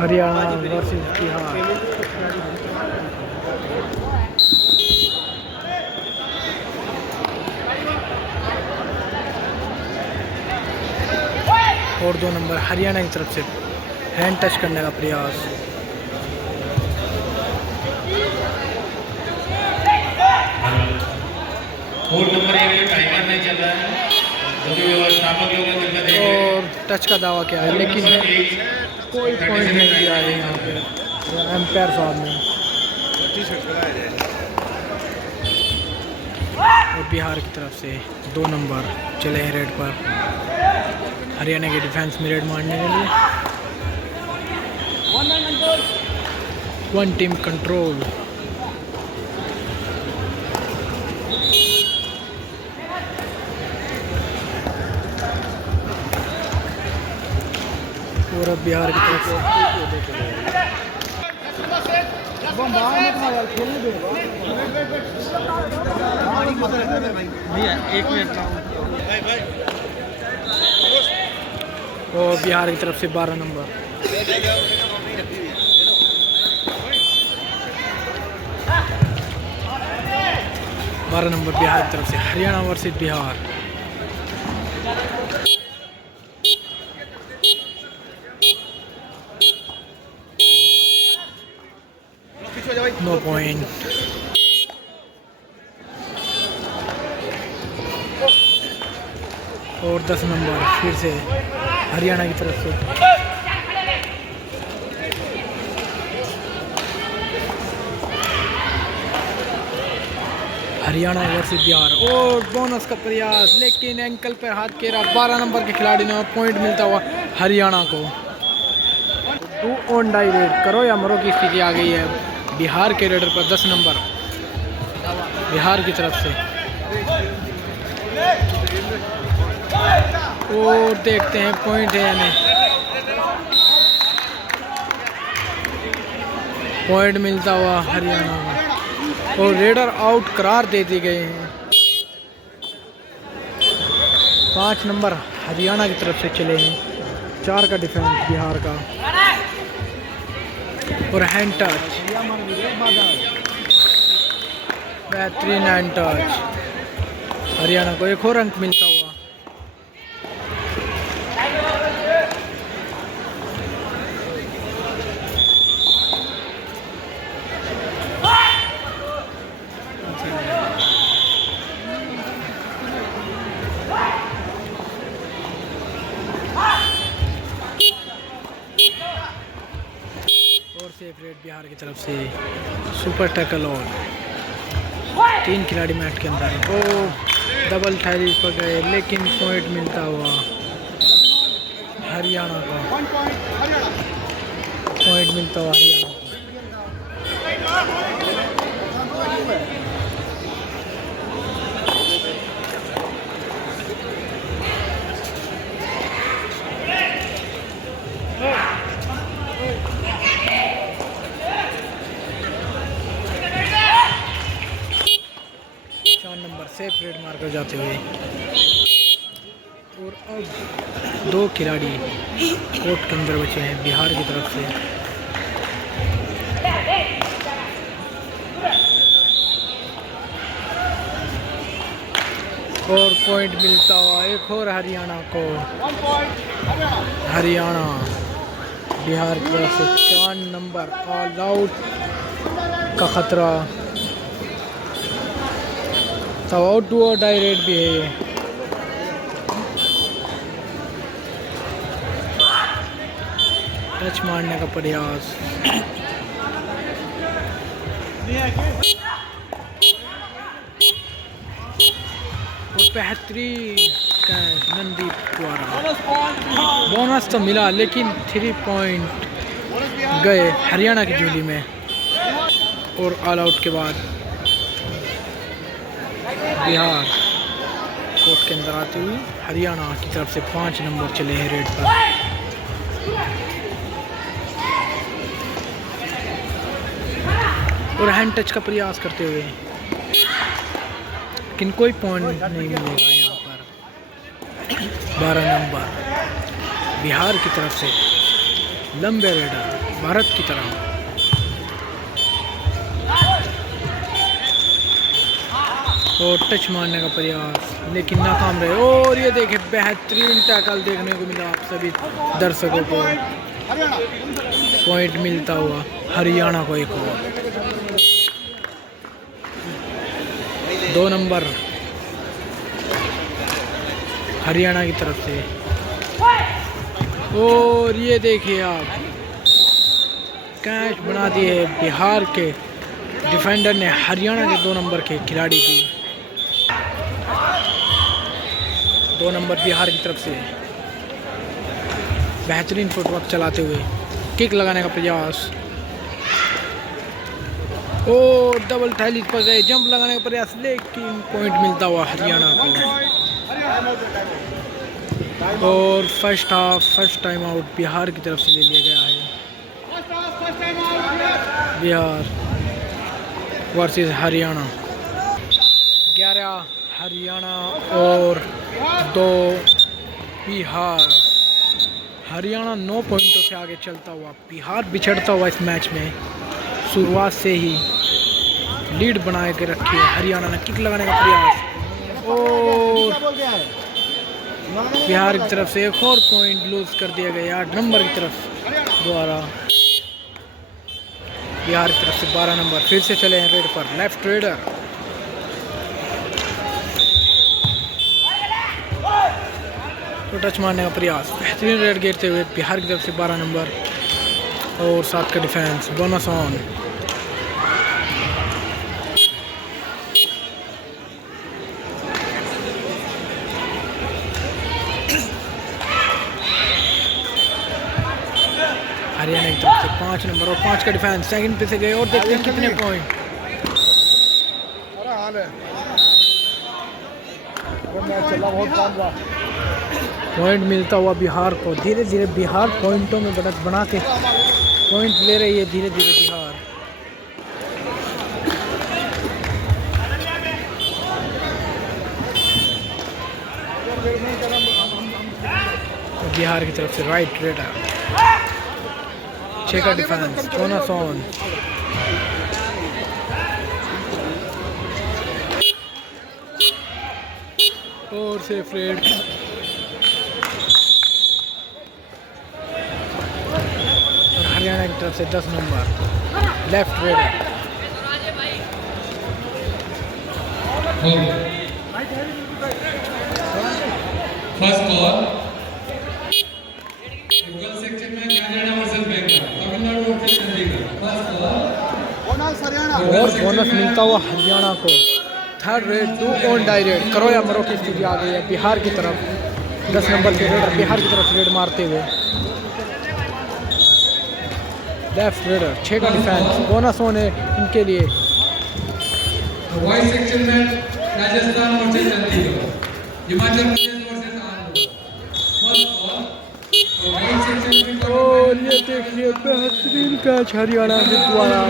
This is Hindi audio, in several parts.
हरियाणा वर्सेस बिहार। और 2 नंबर हरियाणा की तरफ से हैंड टच करने का प्रयास। टाइमर नहीं चल रहा है, व्यवस्थापक लोग और टच का दावा किया है लेकिन कोई पॉइंट नहीं दिया है यहाँ पे एम्पायर साहब ने। और बिहार की तरफ से 2 नंबर चले हैं रेड पर, हरियाणा के डिफेंस में रेड मारने के लिए। 1 टीम कंट्रोल। और अब बिहार की तरफ से भैया 1 मिनट। और बिहार की तरफ से 12 नंबर। बिहार की तरफ से Haryana versus Bihar. No point. और 10 नंबर फिर से हरियाणा की तरफ से। हरियाणा वर्सेस बिहार और बोनस का प्रयास लेकिन एंकल पर हाथ घेरा 12 नंबर के खिलाड़ी ने और पॉइंट मिलता हुआ हरियाणा को। 2 ऑन डाई रेड करो या मरो की स्थिति आ गई है बिहार के रेडर पर। 10 नंबर बिहार की तरफ से। और देखते हैं पॉइंट है या नहीं। पॉइंट मिलता हुआ हरियाणा को और रेडर आउट करार दे दिए गए हैं। 5 नंबर हरियाणा की तरफ से चले हैं, 4 का डिफेंस बिहार का। और हैंड टच, बेहतरीन हैंड टच। हरियाणा को एक और अंक मिलता हुआ। और सेफ रेड बिहार की तरफ से। सुपर टैकल और 3 खिलाड़ी मैच के अंदर। ओ डबल टाइल पर गए लेकिन पॉइंट मिलता हुआ हरियाणा को। पॉइंट मिलता हुआ हरियाणा को। सेफ रेड मारकर जाते हुए। और अब 2 खिलाड़ी कोर्ट के अंदर बचे हैं बिहार की तरफ से। और पॉइंट मिलता हुआ एक और हरियाणा को। हरियाणा बिहार की तरफ से 4 नंबर ऑल आउट का खतरा। तब आउट टू और डाई रेड भी है ये। टच मारने का प्रयास। और बेहतरीन नंदीप द्वारा बोनस तो मिला लेकिन 3 पॉइंट गए हरियाणा की झोली में। और ऑल आउट के बाद बिहार कोर्ट के अंदर आती हुई हरियाणा की तरफ से 5 नंबर चले हैं रेड पर। और हैंड टच का प्रयास करते हुए लेकिन कोई पॉइंट नहीं मिलेगा यहाँ पर। 12 नंबर बिहार की तरफ से लंबे रेडर भारत की तरह। और टच मारने का प्रयास लेकिन नाकाम रहे। और ये देखे बेहतरीन टैकल देखने को मिला आप सभी दर्शकों को। पॉइंट मिलता हुआ हरियाणा को एक और। 2 नंबर हरियाणा की तरफ से। और ये देखिए आप कैच बना दिए बिहार के डिफेंडर ने हरियाणा के 2 नंबर के खिलाड़ी की। 2 नंबर बिहार की तरफ से बेहतरीन फुटवर्क चलाते हुए किक लगाने का प्रयास। और डबल थैली पर गए, जंप लगाने का प्रयास लेकिन पॉइंट मिलता हुआ हरियाणा को। और फर्स्ट टाइम आउट बिहार की तरफ से ले लिया गया है। बिहार वर्सेस हरियाणा। 11 हरियाणा और 2 बिहार। हरियाणा 9 पॉइंटों से आगे चलता हुआ, बिहार बिछड़ता हुआ इस मैच में शुरुआत से ही लीड बना के रखी है। हरियाणा ने किक लगाने का प्रयास और बिहार की तरफ से एक और पॉइंट लूज कर दिया गया 8 नंबर की तरफ द्वारा। बिहार की तरफ से 12 नंबर फिर से चले हैं रेड पर। लेफ्ट रेडर तो टच मारने का प्रयास, बेहतरीन रेड गिरते हुए बिहार की तरफ से 12 नंबर। और 7 का डिफेंस, बोनस ऑन। हरियाणा की तरफ से 5 नंबर और 5 का डिफेंस। सेकंड पे से गए और देखते हैं कितने पॉइंट। पॉइंट मिलता हुआ बिहार को। धीरे धीरे बिहार पॉइंटों में बढ़त बना के पॉइंट ले रही है धीरे धीरे बिहार। बिहार की तरफ से राइट रेडर, 6 का डिफेंस, बोनस ऑन। और सेफ रेड। और हरियाणा की तरफ से 10 number left raider. First call Mughal section में Haryana versus Bengal, Tamil Nadu versus Chandigarh. First call और बोनस मिलता हुआ हरियाणा को। Third raid 2 on direct. करो या मरो की स्थिति आ गई है बिहार की तरफ। 10 नंबर के रेडर बिहार की तरफ रेड मारते हुए। लेफ्ट रेडर, 6 का डिफेंस, बोनस ऑन है इनके लिए। बॉयज सेक्शन में Rajasthan versus Chandigarh, Himachal Pradesh versus Andhra. First call और बॉयज सेक्शन में। और ये देखिए बेहतरीन कैच हरियाणा के द्वारा।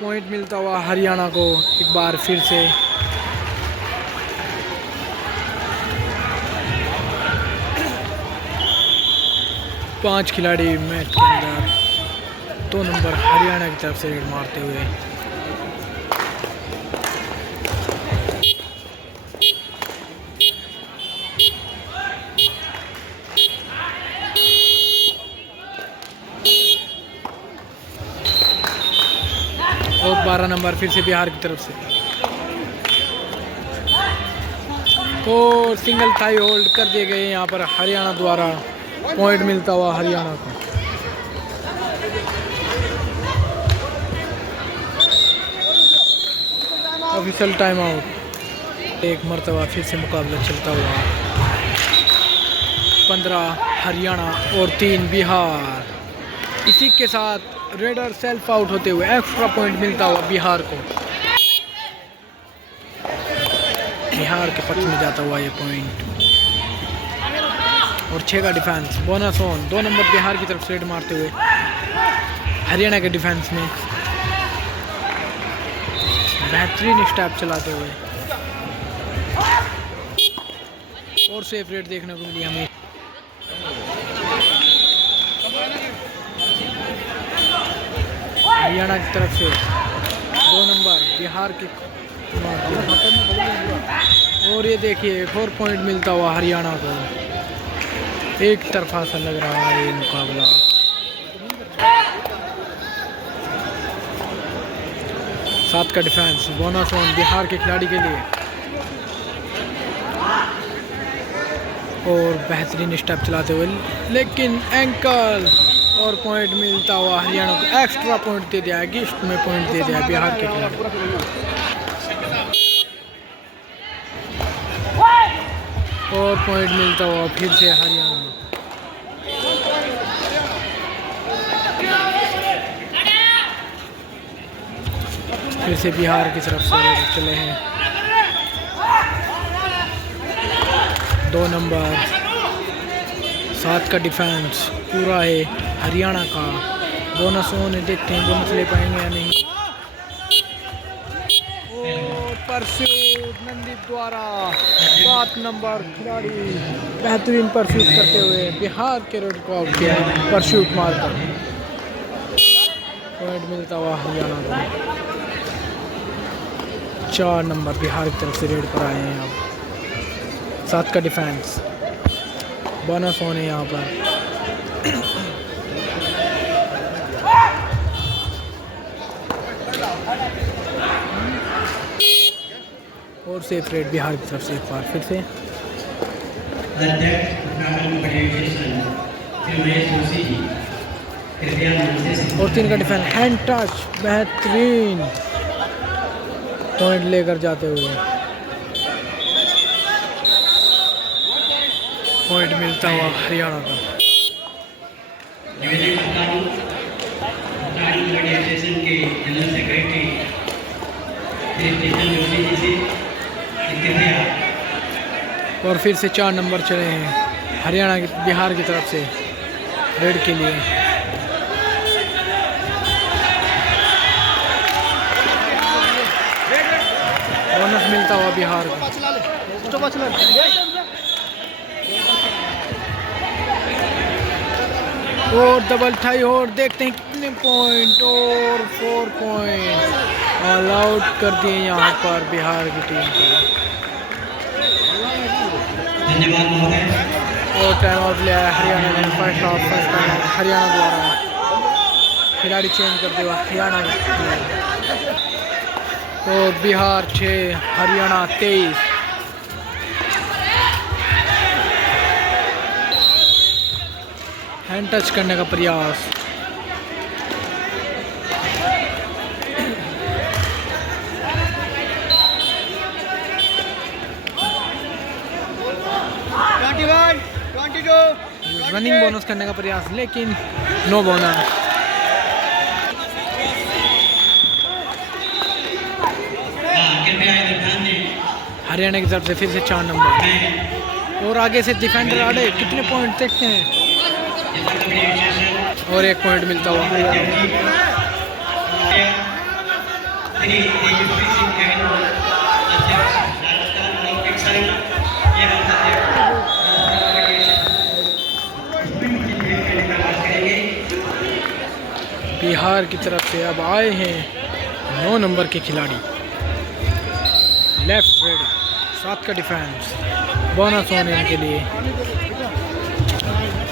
पॉइंट मिलता हुआ हरियाणा को एक बार फिर से। पांच खिलाड़ी मैच के अंदर। 2 नंबर हरियाणा की तरफ से रेड मारते हुए। और 12 नंबर फिर से बिहार की तरफ से। और सिंगल थाई होल्ड कर दिए गए यहाँ पर हरियाणा द्वारा। पॉइंट मिलता हुआ हरियाणा को। Official time out. एक मरतबा फिर से मुकाबला चलता हुआ। 15 हरियाणा और 3 बिहार। इसी के साथ रेडर सेल्फ आउट होते हुए एक्स्ट्रा पॉइंट मिलता हुआ बिहार को। बिहार के पक्ष में जाता हुआ ये पॉइंट। और 6 का defence, bonus on. 2 number Bihar की तरफ से रेड मारते हुए हरियाणा के डिफेंस में बेहतरीन स्टेप चलाते हुए। और सेफ रेड देखने को मिली हमें। हरियाणा की तरफ से 2 नंबर बिहार की और ये देखिए एक और पॉइंट मिलता हुआ हरियाणा को। एक तरफा सा लग रहा है ये मुकाबला। सात का डिफेंस, बोनस ऑन बिहार के खिलाड़ी के लिए और बेहतरीन स्टेप चलाते हुए, लेकिन एंकल और पॉइंट मिलता हुआ हरियाणा को। एक्स्ट्रा पॉइंट दे दिया है, गिफ्ट में पॉइंट दे दिया है बिहार के खिलाड़ी। और पॉइंट मिलता हुआ फिर से हरियाणा। फिर से बिहार की तरफ से चले हैं 2 नंबर। 7 का डिफेंस पूरा है हरियाणा का। बोनस होने देखते हैं बोनस ले पाएंगे या नहीं। परस्यूट नंदीप द्वारा 7 नंबर खिलाड़ी बेहतरीन परस्यूट करते हुए बिहार के रेड को आउट किया परस्यूट मारकर। पॉइंट मिलता हुआ हरियाणा को। 4 नंबर बिहार की तरफ से रेड पर आए हैं अब। 7 का डिफेंस, बोनस होने यहाँ पर। और सेफ रेड बिहार की तरफ से एक बार फिर से। और 3 का डिफेंस, हैंड टच बेहतरीन पॉइंट लेकर जाते हुए। पॉइंट मिलता हुआ हरियाणा को। और फिर से 4 नंबर चले हैं हरियाणा की बिहार की तरफ से रेड के लिए। बोनस मिलता हुआ बिहार को। और डबल टाई और देखते हैं कितने पॉइंट। और 4 पॉइंट ऑल आउट कर दिए यहाँ पर बिहार की टीम को। धन्यवाद महोदय। और टाइम आउट लिया है हरियाणा ने। फर्स्ट टाइम हरियाणा द्वारा खिलाड़ी चेंज करते हुए हरियाणा की। और बिहार 6 हरियाणा 23। हैंड टच करने का प्रयास। रनिंग बोनस करने का प्रयास, लेकिन नो बोनस। हरियाणा की तरफ से फिर से 4 नंबर। और आगे से डिफेंडर आड़े कितने पॉइंट देखते हैं। और 1 पॉइंट मिलता हुआ बिहार की तरफ से। अब आए हैं 9 नंबर के खिलाड़ी। लेफ्ट रेड, 7 का डिफेंस, बोनस होने के लिए।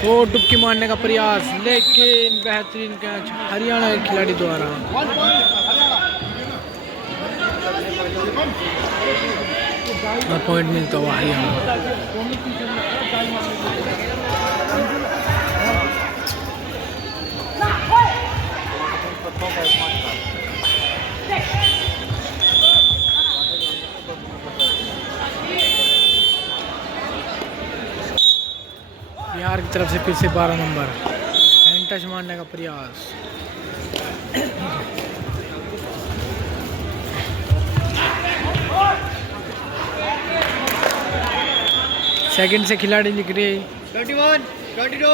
वो डुबकी मारने का प्रयास, लेकिन बेहतरीन कैच हरियाणा के खिलाड़ी द्वारा। और पॉइंट मिलता हुआ हरियाणा। बिहार की तरफ से फिर से 12 नंबर। हैंड टच मारने का प्रयास। सेकंड से खिलाड़ी लिख रहे 21, 22,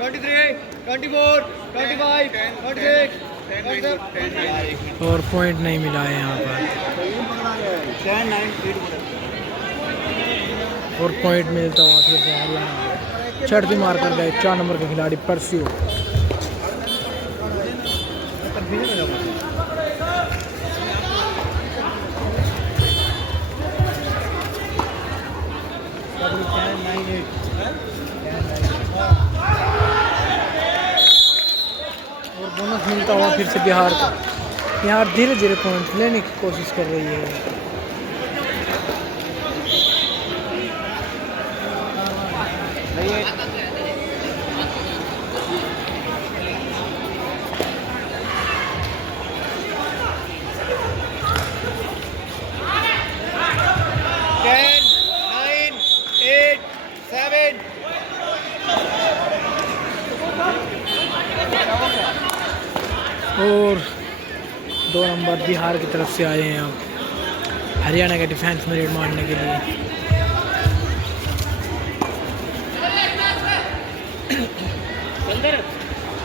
23, 24, 25, 26, 27। और पॉइंट नहीं मिला है यहाँ पर। और पॉइंट मिलता हुआ फिर से हरियाणा। चढ़ती मार कर गए 4 नंबर के खिलाड़ी परस्यू। और बोनस मिलता हुआ फिर से बिहार को। बिहार धीरे धीरे पॉइंट लेने की कोशिश कर रही है। और 2 नंबर बिहार की तरफ से आए हैं अब हरियाणा के डिफेंस में रेड मारने के लिए।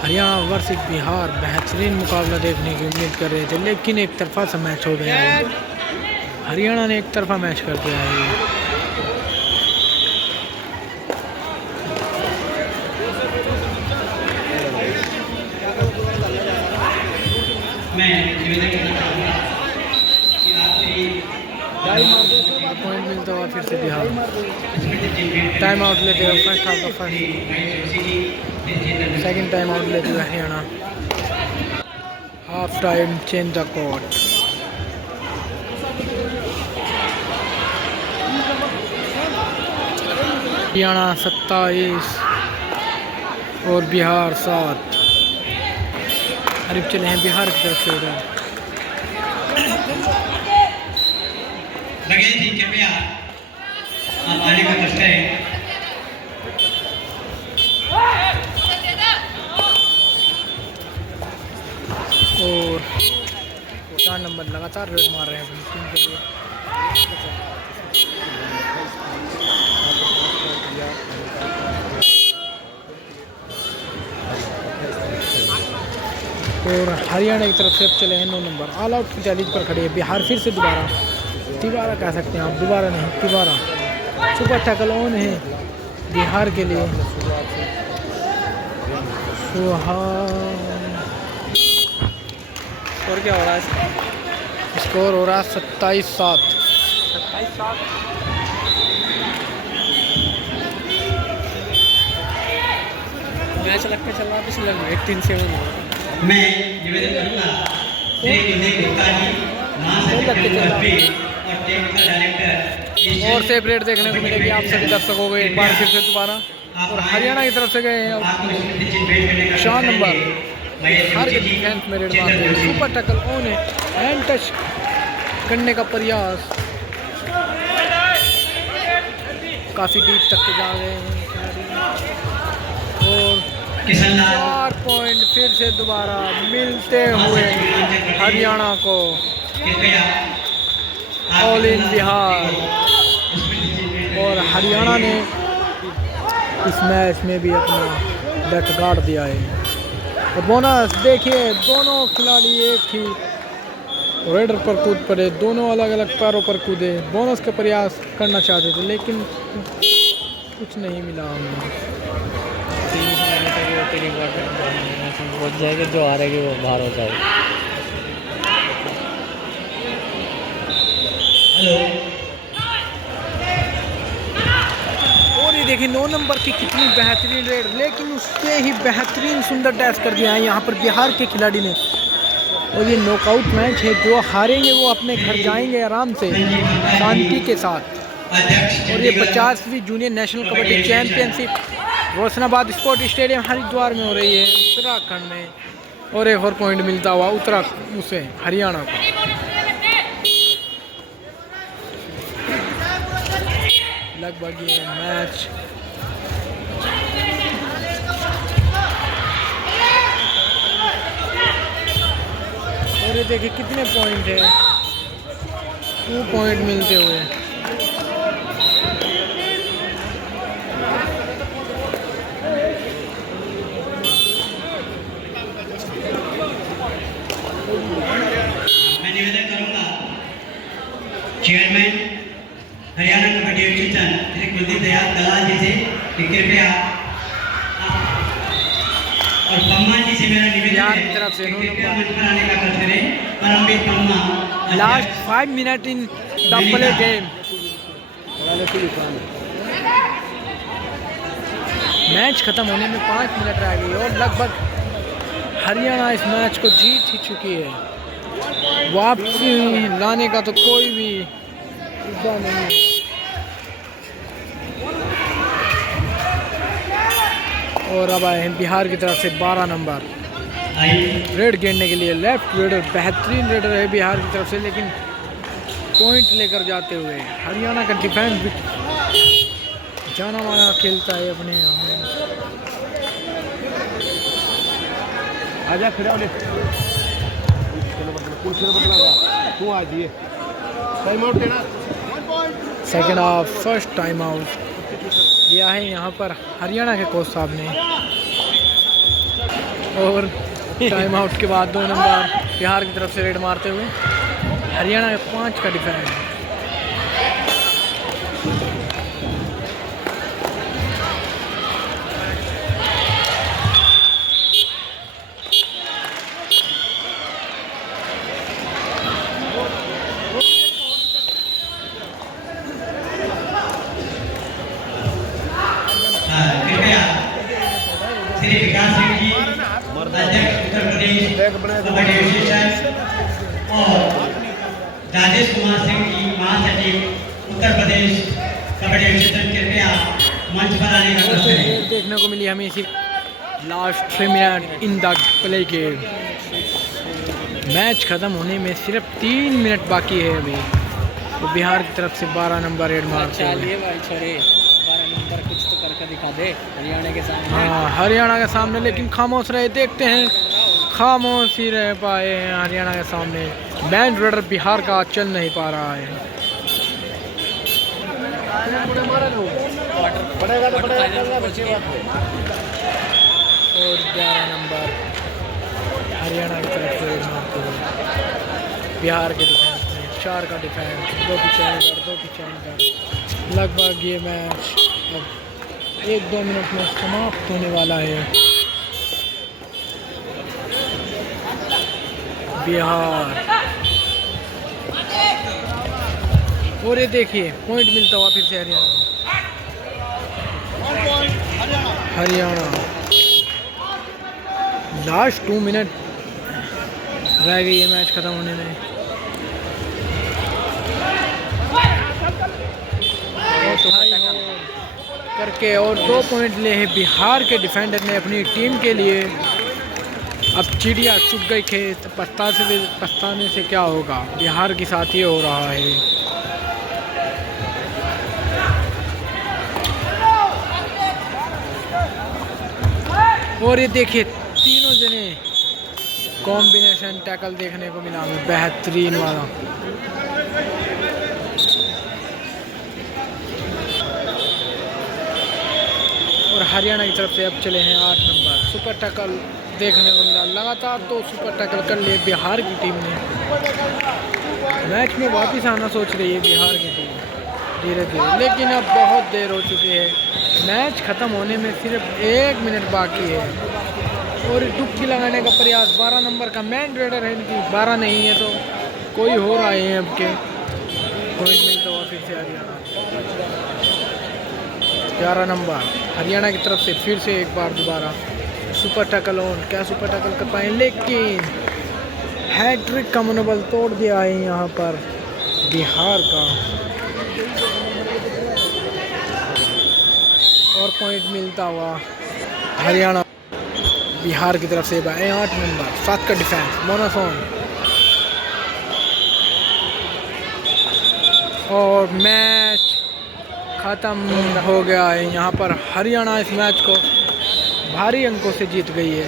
हरियाणा वर्सेस बिहार बेहतरीन मुकाबला देखने की उम्मीद कर रहे थे, लेकिन एक तरफा सा मैच हो गया है। हरियाणा ने एक तरफा मैच कर दिया है। पॉइंट मिलता हुआ फिर से बिहार। टाइम आउट लेते हुए फर्स्ट हाफ का फर्स्ट सेकंड टाइम आउट लेते हुए Haryana. Half time change the court. Haryana 27 और बिहार 7। करीब चले हैं बिहार की तरफ से उधर। जी कृपया आप आने का कष्ट है। और 4 नंबर लगातार रेड मार रहे हैं अपनी टीम के लिए। और हरियाणा की तरफ से अब चले हैं 9 नंबर। ऑल आउट की चैलेंज पर खड़े हैं बिहार। फिर से दोबारा कह सकते हैं आप, दोबारा नहीं तिबारा। सुपर टैकल ऑन है बिहार के लिए। और क्या हो रहा है? स्कोर हो रहा है 27-7। मैच लग के चल रहा है पिछले में 18-7। मैं निवेदन करूंगा और सेपरेट देखने को मिलेगी आप सभी दर्शकों को एक बार फिर से दोबारा। और हरियाणा की तरफ से गए हैं 4 नंबर। हर डिफेंस में रेड मारते हैं। सुपर टैकल ऑन है, हैंड टच करने का प्रयास। काफ़ी डीप तक के जा गए हैं और 4 पॉइंट फिर से दोबारा मिलते हुए हरियाणा को। All in Bihar. और हरियाणा ने इस मैच में भी अपना डट गाड़ दिया है। और बोनस देखिए, दोनों खिलाड़ी एक ही रेडर पर कूद पड़े, दोनों अलग अलग पैरों पर कूदे। बोनस का प्रयास करना चाहते थे लेकिन कुछ नहीं मिला उन्हें। पहुंच जाएगा, जो आ रहेगी वो बाहर हो जाएगी। हेलो। और ये देखिए 9 नंबर की कितनी बेहतरीन रेड, लेकिन उससे ही बेहतरीन सुंदर डैश कर दिया है यहाँ पर बिहार के खिलाड़ी ने। और ये नॉकआउट मैच है, जो हारेंगे वो अपने घर जाएंगे आराम से शांति के साथ। और ये 50वीं junior national kabaddi championship Roshnabad sport stadium Haridwar में हो रही है, उत्तराखंड में। और एक और पॉइंट मिलता हुआ उसे हरियाणा को। लगभग ये मैच और ये देखिए कितने पॉइंट है, 2 पॉइंट मिलते हुए। मैं निवेदन करूंगा चेयरमैन हरियाणा कबड्डी एसोसिएशन श्री कुलदीप दलाल जी से कि कृपया और पम्मा जी से मेरा निवेदन है की तरफ से कृपया मंच पर आने का कर करें। Paramvir Pamma last 5 minute in the play game. Match ख़त्म होने में 5 मिनट रह गई और लगभग हरियाणा इस मैच को जीत ही चुकी है। वापसी लाने का तो कोई भी मुद्दा नहीं है। और अब आए हैं बिहार की तरफ से 12 नंबर रेड गिरने के लिए। लेफ्ट रेडर, बेहतरीन रेडर है बिहार की तरफ से, लेकिन पॉइंट लेकर जाते हुए हरियाणा का डिफेंस भी जाना माना खेलता है अपने यहाँ। आजा खड़ा ले तू आ दिए टाइम आउट लेना। Second half first time out लिया है यहाँ पर हरियाणा के कोच साहब ने। और टाइम आउट के बाद 2 नंबर बिहार की तरफ से रेड मारते हुए हरियाणा के 5 का डिफेंस। कृपया श्री विकास सिंह जी अध्यक्ष उत्तर प्रदेश कबड्डी एसोसिएशन और राजेश कुमार सिंह जी महासचिव उत्तर प्रदेश कबड्डी एसोसिएशन कृपया मंच पर आने का अनुरोध करें। देखने को मिली हमें इसी last 3 minute in the play के। मैच ख़त्म होने में सिर्फ 3 मिनट बाकी है अभी। तो बिहार की तरफ से 12 नंबर रेड मारते हुए। चलिए भाई छोड़े 12 नंबर कुछ तो करके दिखा दे हरियाणा के सामने। हाँ हरियाणा के सामने, लेकिन खामोश रहे। देखते हैं खामोश ही रह पाए हैं हरियाणा के सामने। बैंड रेडर बिहार का चल नहीं पा रहा है। और 11 नंबर हरियाणा की तरफ से रेड मारते हुए बिहार के डिफेंस में 4 का डिफेंस, 2 पिच लगभग ये मैच अब 1-2 मिनट में समाप्त होने वाला है। बिहार और ये देखिए पॉइंट मिलता हुआ फिर से हरियाणा। लास्ट 2 मिनट रह गई है मैच ख़त्म होने में। करके और 2 पॉइंट ले हैं बिहार के डिफेंडर ने अपनी टीम के लिए। अब चिड़िया चुग गई खेत, पछताने से क्या होगा। बिहार के साथ ये हो रहा है। और ये देखिए तीनों जने कॉम्बिनेशन टैकल देखने को मिला हमें, बेहतरीन वाला। और हरियाणा की तरफ से अब चले हैं 8 नंबर। सुपर टैकल देखने को मिला, लगातार 2 सुपर टैकल कर लिए बिहार की टीम ने। मैच में वापस आना सोच रही है बिहार की टीम धीरे धीरे, लेकिन अब बहुत देर हो चुकी है। मैच ख़त्म होने में सिर्फ 1 मिनट बाकी है। और डुबकी लगाने का प्रयास 12 नंबर का मैन रेडर है इनकी। 12 नहीं है तो कोई हो रहा है अब के पॉइंट मिलता हुआ फिर से हरियाणा। 11 नंबर हरियाणा की तरफ से फिर से एक बार दोबारा सुपर टैकल ऑन। क्या सुपर टैकल कर पाए, लेकिन हैट्रिक का मनोबल तोड़ दिया है यहाँ पर बिहार का। और पॉइंट मिलता हुआ हरियाणा। बिहार की तरफ से 8 नंबर 7 का डिफेंस मोनासोन। और मैच ख़त्म हो गया है यहाँ पर। हरियाणा इस मैच को भारी अंकों से जीत गई है।